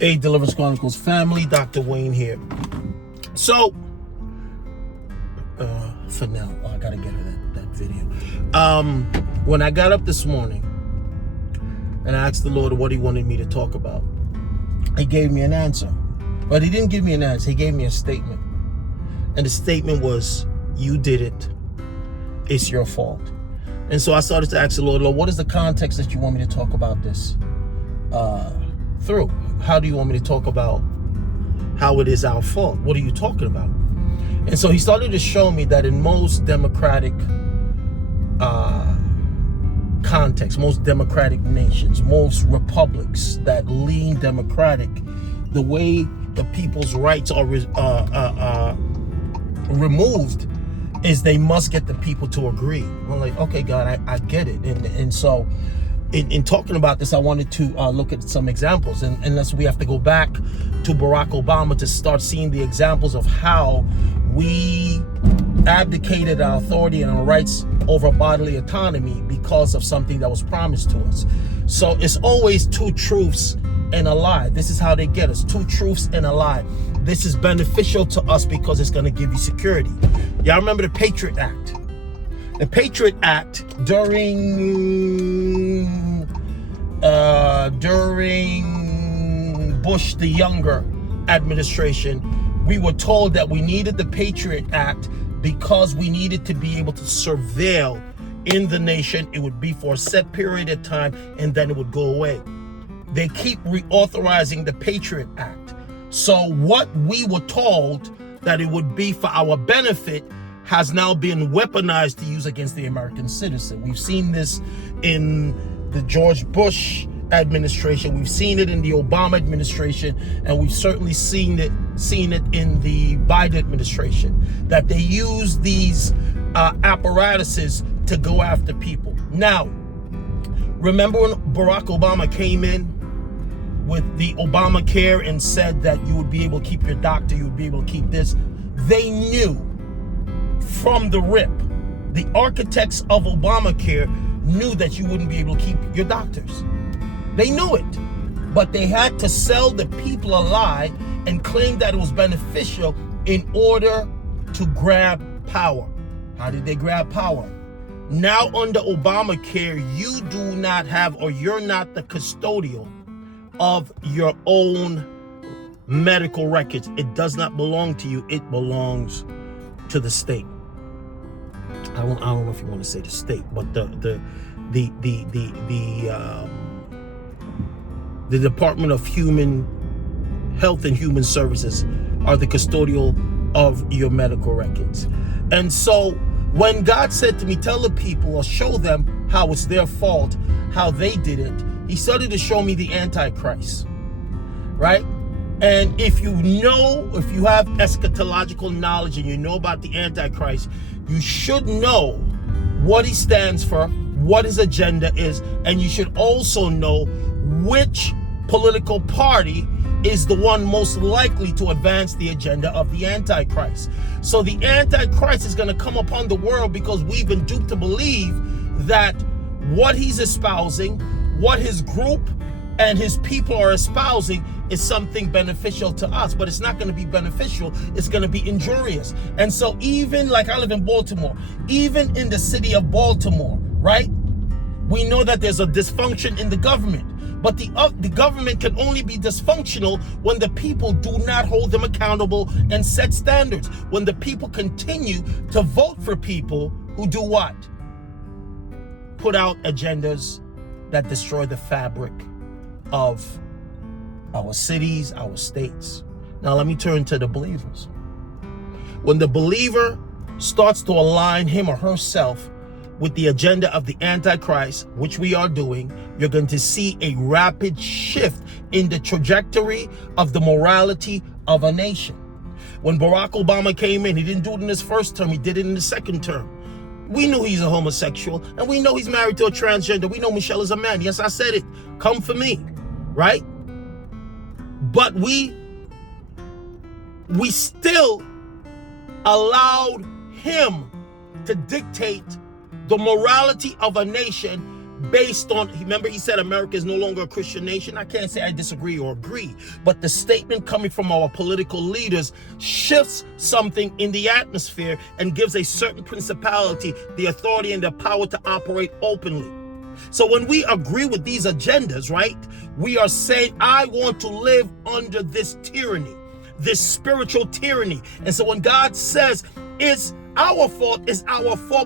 Hey, Deliverance Chronicles family, Dr. Wayne here. So, for now, I gotta get her that video. When I got up this morning and I asked the Lord what he wanted me to talk about, he gave me an answer. But he didn't give me an answer, he gave me a statement. And the statement was, you did it. It's your fault. And so I started to ask the Lord, what is the context that you want me to talk about this through? How do you want me to talk about how it is our fault? What are you talking about? And so he started to show me that in most democratic contexts, most democratic nations, most republics that lean democratic, the way the people's rights are removed is they must get the people to agree. I'm like, okay, God, I get it. And so in talking about this, I wanted to look at some examples. And unless we have to go back to Barack Obama to start seeing the examples of how we abdicated our authority and our rights over bodily autonomy because of something that was promised to us. So it's always two truths and a lie. This is how they get us. Two truths and a lie. This is beneficial to us because it's going to give you security. Y'all remember the Patriot Act? The Patriot Act during Bush the Younger administration, we were told that we needed the Patriot Act because we needed to be able to surveil in the nation. It would be for a set period of time and then it would go away. They keep reauthorizing the Patriot Act. So what we were told that it would be for our benefit has now been weaponized to use against the American citizen. We've seen this in the George Bush administration. We've seen it in the Obama administration, and we've certainly seen it in the Biden administration, that they use these apparatuses to go after people. Now, remember when Barack Obama came in with the Obamacare and said that you would be able to keep your doctor, you would be able to keep this? They knew from the rip, the architects of Obamacare knew that you wouldn't be able to keep your doctors. They knew it, but they had to sell the people a lie and claim that it was beneficial in order to grab power. How did they grab power? Now under Obamacare, you do not have, or you're not the custodial of your own medical records. It does not belong to you. It belongs to the state. I don't know if you want to say the state, but the Department of Human Health and Human Services are the custodial of your medical records. And so when God said to me, tell the people or show them how it's their fault, how they did it, he started to show me the Antichrist, right? And if you have eschatological knowledge and you know about the Antichrist, you should know what he stands for, what his agenda is, and you should also know which political party is the one most likely to advance the agenda of the Antichrist. So the Antichrist is going to come upon the world because we've been duped to believe that what he's espousing, what his group and his people are espousing is something beneficial to us, but it's not going to be beneficial. It's going to be injurious. And so even like I live in Baltimore, even in the city of Baltimore, right? We know that there's a dysfunction in the government, but the government can only be dysfunctional when the people do not hold them accountable and set standards. When the people continue to vote for people who do what? Put out agendas that destroy the fabric of our cities, our states. Now let me turn to the believers. When the believer starts to align him or herself with the agenda of the Antichrist, which we are doing, you're going to see a rapid shift in the trajectory of the morality of a nation. When Barack Obama came in, he didn't do it in his first term, he did it in the second term. We knew he's a homosexual, and we know he's married to a transgender. We know Michelle is a man. Yes, I said it. Come for me, right? But we still allowed him to dictate the morality of a nation based on, remember he said America is no longer a Christian nation. I can't say I disagree or agree, but the statement coming from our political leaders shifts something in the atmosphere and gives a certain principality the authority and the power to operate openly. So when we agree with these agendas, right, we are saying, I want to live under this tyranny, this spiritual tyranny. And so when God says it's our fault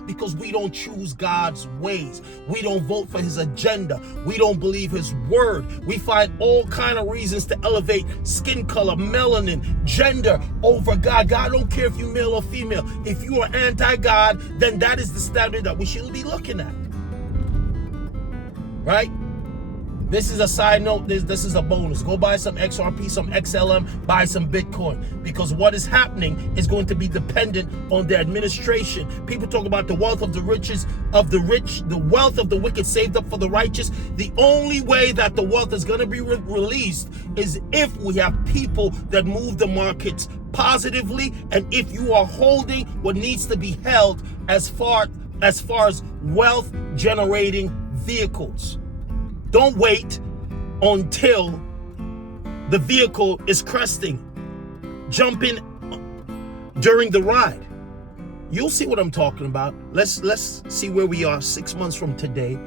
because we don't choose God's ways. We don't vote for his agenda. We don't believe his word. We find all kind of reasons to elevate skin color, melanin, gender over God. God don't care if you're male or female. If you are anti-God, then that is the standard that we should be looking at. Right? This is a side note. This is a bonus. Go buy some XRP, some XLM, buy some Bitcoin, because what is happening is going to be dependent on the administration. People talk about the wealth of the riches of the rich, the wealth of the wicked saved up for the righteous. The only way that the wealth is going to be released is if we have people that move the markets positively, and if you are holding what needs to be held as far as wealth generating vehicles. Don't wait until the vehicle is cresting. Jump in during the ride. You'll see what I'm talking about. Let's see where we are 6 months from today.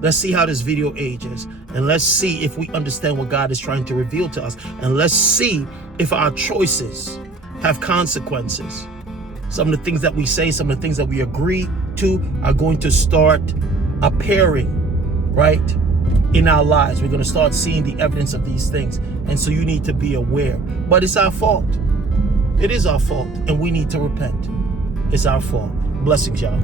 Let's see how this video ages, and let's see if we understand what God is trying to reveal to us, and let's see if our choices have consequences. Some of the things that we say, some of the things that we agree to are going to start appearing, right, in our lives. We're going to start seeing the evidence of these things. And so you need to be aware. But it's our fault. It is our fault. And we need to repent. It's our fault. Blessings, y'all.